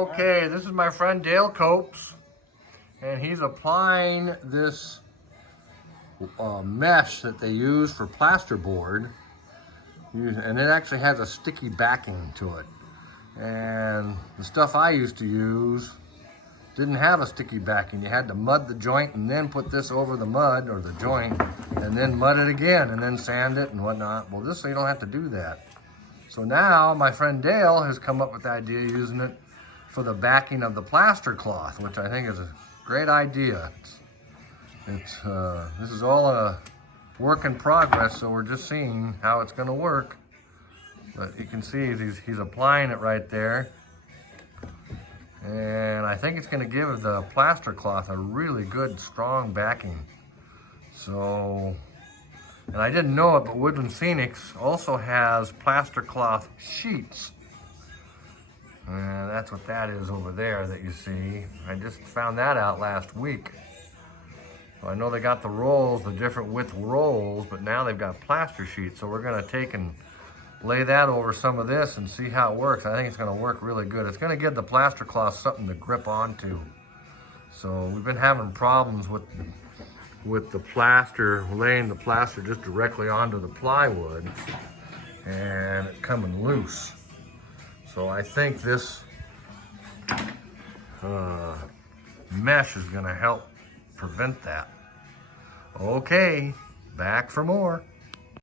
Okay, this is my friend Dale Kopes, and he's applying this mesh that they use for plasterboard, and it actually has a sticky backing to it. And the stuff I used to use didn't have a sticky backing. You had to mud the joint and then put this over the mud or the joint, and then mud it again, and then sand it and whatnot. Well, this, so you don't have to do that. So now my friend Dale has come up with the idea of using it for the backing of the plaster cloth, which I think is a great idea. This is all a work in progress, so we're just seeing how it's going to work. But you can see he's applying it right there, and I think it's going to give the plaster cloth a really good, strong backing. So, and I didn't know it, but Woodland Scenics also has plaster cloth sheets. And that's what that is over there that you see. I just found that out last week. So I know they got the rolls, the different width rolls, but now they've got plaster sheets. So we're gonna take and lay that over some of this and see how it works. I think it's gonna work really good. It's gonna give the plaster cloth something to grip onto. So we've been having problems with the plaster, laying the plaster just directly onto the plywood and it coming loose. So I think this mesh is going to help prevent that. Okay, back for more.